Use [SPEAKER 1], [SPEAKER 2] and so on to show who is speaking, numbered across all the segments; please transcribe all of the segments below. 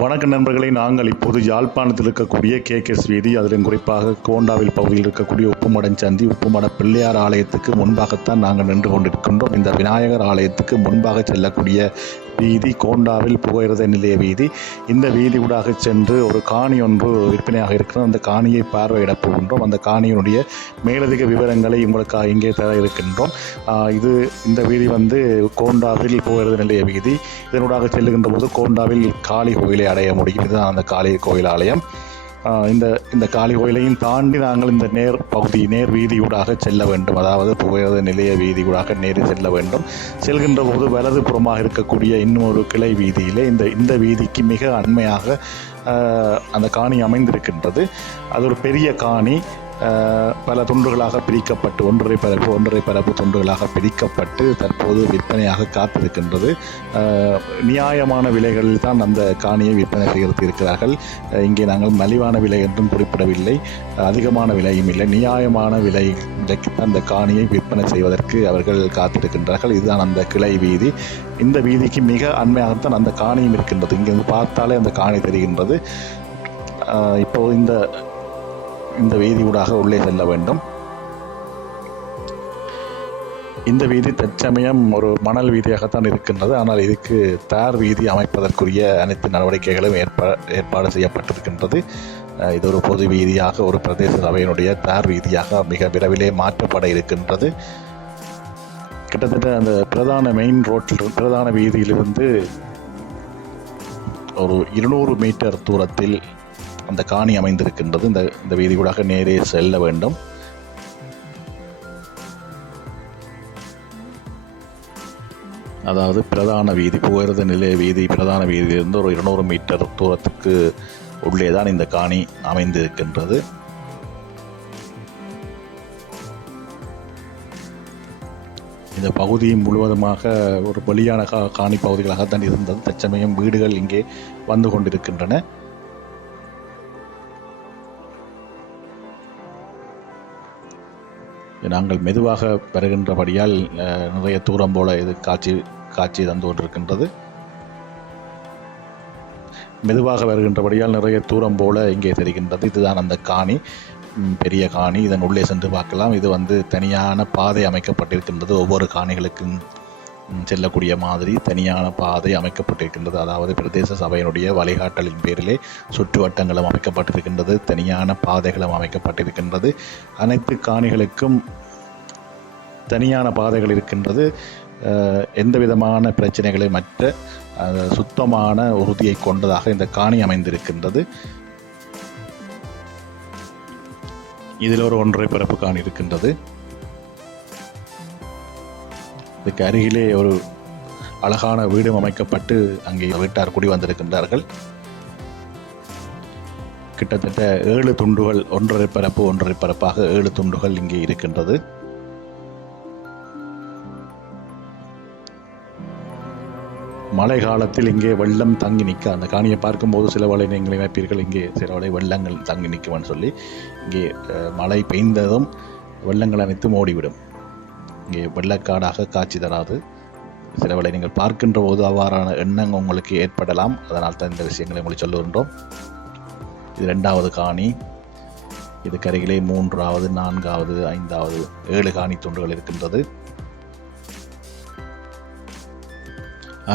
[SPEAKER 1] வணக்க நண்பர்களை நாங்கள் இப்போது யாழ்ப்பாணத்தில் இருக்கக்கூடிய கேகேஎஸ் வீதி அதிலும் குறிப்பாக கோண்டாவில் பகுதியில் இருக்கக்கூடிய உப்புமடன் சந்தி உப்புமட பிள்ளையார் ஆலயத்துக்கு முன்பாகத்தான் நாங்கள் நின்று கொண்டிருக்கின்றோம். இந்த விநாயகர் ஆலயத்துக்கு முன்பாக செல்லக்கூடிய வீதி கோண்டாவில் புகையிரத நிலைய வீதி. இந்த வீதி ஊடாக சென்று ஒரு காணி ஒன்று விற்பனையாக இருக்கிறோம் அந்த காணியை பார்வையிட போகின்றோம். அந்த காணியினுடைய மேலதிக விவரங்களை உங்களுக்கு இங்கே தர இருக்கின்றோம். இது இந்த வீதி வந்து கோண்டாவில் புகையிரத நிலைய வீதி. இதனூடாக செல்லுகின்ற போது கோண்டாவில் காளி கோயில் அடைய முடியும். இதுதான் அந்த காளி கோயில் ஆலயம். இந்த இந்த காளி கோயிலையும் தாண்டி நாங்கள் இந்த நேர் பகுதி நேர் வீதியூடாக செல்ல வேண்டும். அதாவது புகையிரத நிலைய வீதியூடாக நேரில் செல்ல வேண்டும். செல்கின்ற போது வலது புறமாக இருக்கக்கூடிய இன்னொரு கிளை வீதியிலே இந்த இந்த வீதிக்கு மிக அண்மையாக அந்த காணி அமைந்திருக்கின்றது. அது ஒரு பெரிய காணி. பல துண்டுகளாக பிரிக்கப்பட்டு ஒன்றரை பரப்பு ஒன்றரை பரப்பு துண்டுகளாக பிரிக்கப்பட்டு தற்போது விற்பனையாக காத்திருக்கின்றது. நியாயமான விலைகளில் தான் அந்த காணியை விற்பனை செய்கிறது இருக்கிறார்கள் இங்கே நாங்கள் மலிவான விலை என்றும் குறிப்பிடவில்லை. அதிகமான விலையும் இல்லை. நியாயமான விலை விலைக்கு தான் அந்த காணியை விற்பனை செய்வதற்கு அவர்கள் காத்திருக்கின்றார்கள். இதுதான் அந்த கிளை வீதி. இந்த வீதிக்கு மிக அண்மையாகத்தான் அந்த காணியும் இருக்கின்றது. இங்கிருந்து பார்த்தாலே அந்த காணி தெரிகின்றது. இப்போது இப்போ இந்த இந்த வீதி ஊடாக உள்ளே செல்ல வேண்டும். இந்த வீதி தற்சமயம் ஒரு மணல் வீதியாகத்தான் இருக்கின்றது. ஆனால் இதுக்கு தார் வீதி அமைப்பதற்குரிய அனைத்து நடவடிக்கைகளும் ஏற்பா ஏற்பாடு செய்யப்பட்டிருக்கின்றது. இது ஒரு பொது வீதியாக ஒரு பிரதேச சபையினுடைய தார் வீதியாக மிக விரைவிலே மாற்றப்பட இருக்கின்றது. கிட்டத்தட்ட அந்த பிரதான மெயின் ரோட்டில் பிரதான வீதியிலிருந்து ஒரு இருநூறு மீட்டர் தூரத்தில் அந்த காணி அமைந்திருக்கின்றது. இந்த இந்த வீதி ஊடாக நேரே செல்ல வேண்டும். அதாவது பிரதான வீதி புகையிரத நிலைய வீதி பிரதான வீதியிலிருந்து ஒரு இருநூறு மீட்டர் தூரத்துக்கு உள்ளே தான் இந்த காணி அமைந்திருக்கின்றது. இந்த பகுதி முழுவதுமாக ஒரு வெளியான கா காணி பகுதிகளாகத்தான் இருந்தது. தற்சமயம் வீடுகள் இங்கே வந்து கொண்டிருக்கின்றன. நாங்கள் மெதுவாக வருகின்றபடியால் நிறைய தூரம் போல இது காட்சி காட்சி தந்து கொண்டிருக்கின்றது. மெதுவாக வருகின்றபடியால் நிறைய தூரம் போல இங்கே தெரிகின்றது. இதுதான் அந்த காணி. பெரிய காணி. இதன் உள்ளே சென்று பார்க்கலாம். இது வந்து தனியான பாதை அமைக்கப்பட்டிருக்கின்றது. ஒவ்வொரு காணிகளுக்கும் செல்லக்கூடிய மாதிரி தனியான பாதை அமைக்கப்பட்டிருக்கின்றது. அதாவது பிரதேச சபையினுடைய வழிகாட்டலின் பேரிலே சுற்றுவட்டங்களும் அமைக்கப்பட்டிருக்கின்றது தனியான பாதைகளும் அமைக்கப்பட்டிருக்கின்றது. அனைத்து காணிகளுக்கும் தனியான பாதைகள் இருக்கின்றது. எந்த விதமான பிரச்சனைகளை மற்ற சுத்தமான உறுதியை கொண்டதாக இந்த காணி அமைந்திருக்கின்றது. இதில் ஒரு ஒன்றை பிறப்பு காணி இருக்கின்றது. இதுக்கு அருகிலே ஒரு அழகான வீடும் அமைக்கப்பட்டு அங்கே வீட்டார் குடி வந்திருக்கின்றார்கள். கிட்டத்தட்ட ஏழு துண்டுகள் ஒன்றரை பரப்பு ஒன்றரை பரப்பாக ஏழு துண்டுகள் இங்கே இருக்கின்றது. மழை காலத்தில் இங்கே வெள்ளம் தங்கி நிற்க அந்த காணியை பார்க்கும்போது சில வலை நீங்கள் வைப்பீர்கள் இங்கே சில வலை வெள்ளங்கள் தங்கி நிற்கும்னு சொல்லி இங்கே மழை பெய்ந்ததும் வெள்ளங்கள் அனைத்தும் ஓடிவிடும். இங்கே வெள்ளக்காடாக காட்சி தராது. சிலவளை நீங்கள் பார்க்கின்ற போது அவ்வாறான எண்ணங்கள் உங்களுக்கு ஏற்படலாம். அதனால் தான் இந்த விஷயங்களை உங்களுக்கு சொல்லுகின்றோம். இது ரெண்டாவது காணி. இது கரையிலே மூன்றாவது நான்காவது ஐந்தாவது ஏழு காணி துண்டுகள் இருக்கின்றது.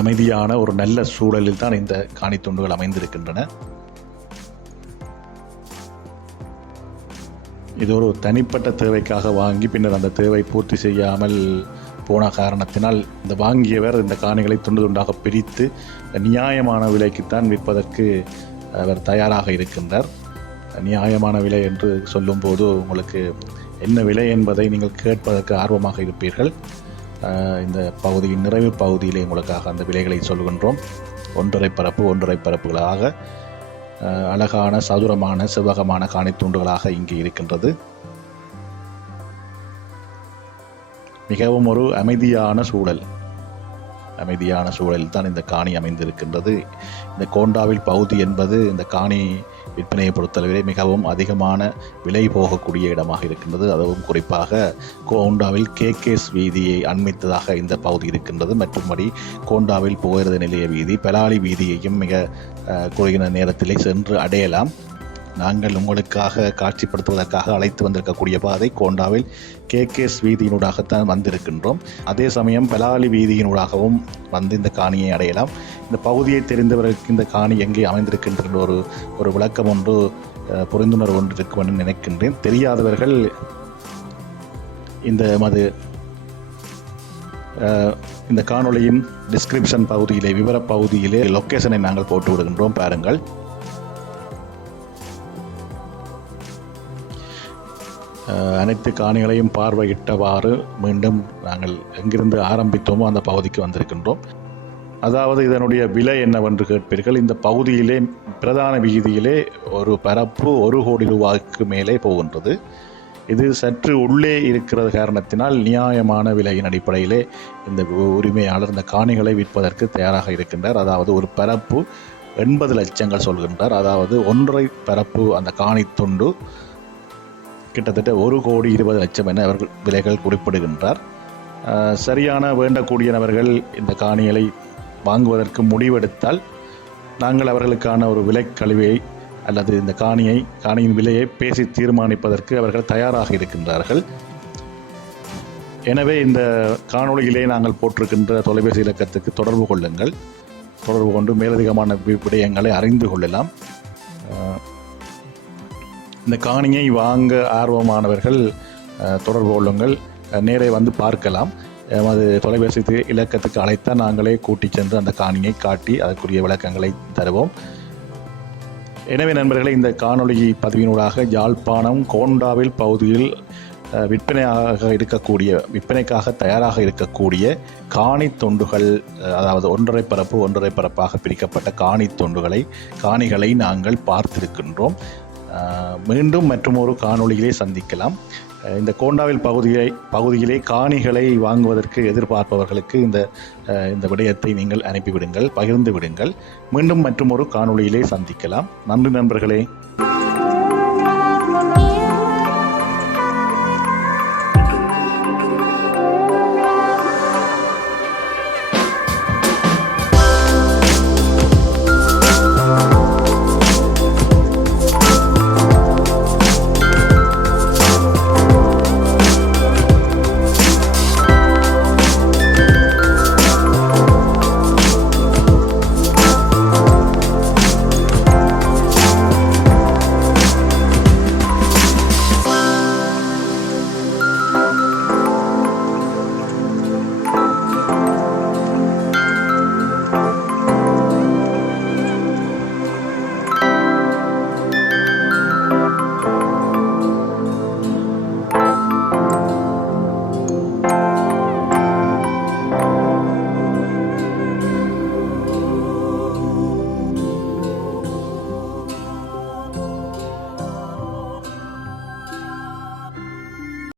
[SPEAKER 1] அமைதியான ஒரு நல்ல சூழலில் தான் இந்த காணி துண்டுகள் அமைந்திருக்கின்றன. இது ஒரு தனிப்பட்ட தேவைக்காக வாங்கி பின்னர் அந்த தேவை பூர்த்தி செய்யாமல் போன காரணத்தினால் இந்த வாங்கியவர் இந்த காணிகளை துண்டு துண்டாக பிரித்து நியாயமான விலைக்குத்தான் விற்பதற்கு அவர் தயாராக இருக்கின்றார். நியாயமான விலை என்று சொல்லும்போது உங்களுக்கு என்ன விலை என்பதை நீங்கள் கேட்பதற்கு ஆர்வமாக இருப்பீர்கள். இந்த பகுதியின் நிறைவு பகுதியிலே உங்களுக்காக அந்த விலைகளை சொல்கின்றோம். ஒன்றரை பரப்பு ஒன்றரை பரப்புகளாக. அழகான சதுரமான செவ்வகமான காணித்துண்டுகளாக இங்கு இருக்கின்றது. மிகவும் ஒரு அமைதியான சூழல். அமைதியான சூழலில் தான் இந்த காணி அமைந்திருக்கின்றது. இந்த கோண்டாவில் பகுதி என்பது இந்த காணி விற்பனையை பொறுத்தளவிலே மிகவும் அதிகமான விலை போகக்கூடிய இடமாக இருக்கின்றது. அதுவும் குறிப்பாக கோண்டாவில் கேகேஸ் வீதியை அண்மித்ததாக இந்த பகுதி இருக்கின்றது. மற்றும்படி கோண்டாவில் புகையிரத நிலைய வீதி பெலாலி வீதியையும் மிக அஹ், குறுகின நேரத்திலே சென்று அடையலாம். நாங்கள் உங்களுக்காக காட்சிப்படுத்துவதற்காக அழைத்து வந்திருக்கக்கூடிய பாதை கோண்டாவில் கேகேஎஸ் வீதியினூடாகத்தான் வந்திருக்கின்றோம். அதே சமயம் பலாலி வீதியினூடாகவும் வந்து இந்த காணியை அடையலாம். இந்த பகுதியை தெரிந்தவர்களுக்கு இந்த காணி எங்கே அமைந்திருக்கின்ற ஒரு ஒரு விளக்கம் ஒன்று புரிந்துணர்வு ஒன்று இருக்கும் என்று நினைக்கின்றேன். தெரியாதவர்கள் இந்த மது இந்த காணொளியின் டிஸ்கிரிப்ஷன் பகுதியிலே விவரப்பகுதியிலே லொக்கேஷனை நாங்கள் போட்டு விடுகின்றோம். பாருங்கள். அனைத்து காணிகளையும் பார்வையிட்டவாறு மீண்டும் நாங்கள் எங்கிருந்து ஆரம்பித்தோமோ அந்த பகுதிக்கு வந்திருக்கின்றோம். அதாவது இதனுடைய விலை என்னவென்று கேட்பீர்கள். இந்த பகுதியிலே பிரதான வீதியிலே ஒரு பரப்பு ஒரு கோடி ரூபாய்க்கு மேலே போகின்றது. இது சற்று உள்ளே இருக்கிற காரணத்தினால் நியாயமான விலையின் அடிப்படையிலே இந்த உரிமையாளர் இந்த காணிகளை விற்பதற்கு தயாராக இருக்கின்றார். அதாவது ஒரு பரப்பு எண்பது லட்சங்கள் சொல்கின்றார். அதாவது ஒன்றரை பரப்பு அந்த காணி துண்டு கிட்டத்தட்ட ஒரு கோடி இருபது லட்சம் என அவர்கள் விலைகள் குறிப்பிடுகின்றார். சரியான வேண்டக்கூடிய நபர்கள் இந்த காணிகளை வாங்குவதற்கு முடிவெடுத்தால் நாங்கள் அவர்களுக்கான ஒரு விலை கழிவை அல்லது இந்த காணியை காணியின் விலையை பேசி தீர்மானிப்பதற்கு அவர்கள் தயாராக இருக்கின்றார்கள். எனவே இந்த காணொளியிலே நாங்கள் போட்டிருக்கின்ற தொலைபேசி இலக்கத்துக்கு தொடர்பு கொள்ளுங்கள். தொடர்பு கொண்டு மேலதிகமான விடயங்களை அறிந்து கொள்ளலாம். இந்த காணியை வாங்க ஆர்வமானவர்கள் தொடர்பு கொள்ளுங்கள். நேரே வந்து பார்க்கலாம். எமது தொலைபேசி இலக்கத்துக்கு அழைத்தால் நாங்களே கூட்டி சென்று அந்த காணியை காட்டி அதற்குரிய விளக்கங்களை தருவோம். எனவே நண்பர்களே இந்த காணொளி பதிவினூடாக யாழ்ப்பாணம் கோண்டாவில் பகுதியில் விற்பனையாக இருக்கக்கூடிய விற்பனைக்காக தயாராக இருக்கக்கூடிய காணி தொண்டுகள் அதாவது ஒன்றரை பரப்பு ஒன்றரை பரப்பாக பிரிக்கப்பட்ட காணி தொண்டுகளை காணிகளை நாங்கள் பார்த்திருக்கின்றோம். மீண்டும் மற்றும் ஒரு காணொளியிலே சந்திக்கலாம். இந்த கோண்டாவில் பகுதியை பகுதியிலே காணிகளை வாங்குவதற்கு எதிர்பார்ப்பவர்களுக்கு இந்த இந்த விடயத்தை நீங்கள் அனுப்பிவிடுங்கள் பகிர்ந்து விடுங்கள். மீண்டும் மற்றும் ஒரு காணொளியிலே சந்திக்கலாம். நன்றி நண்பர்களே.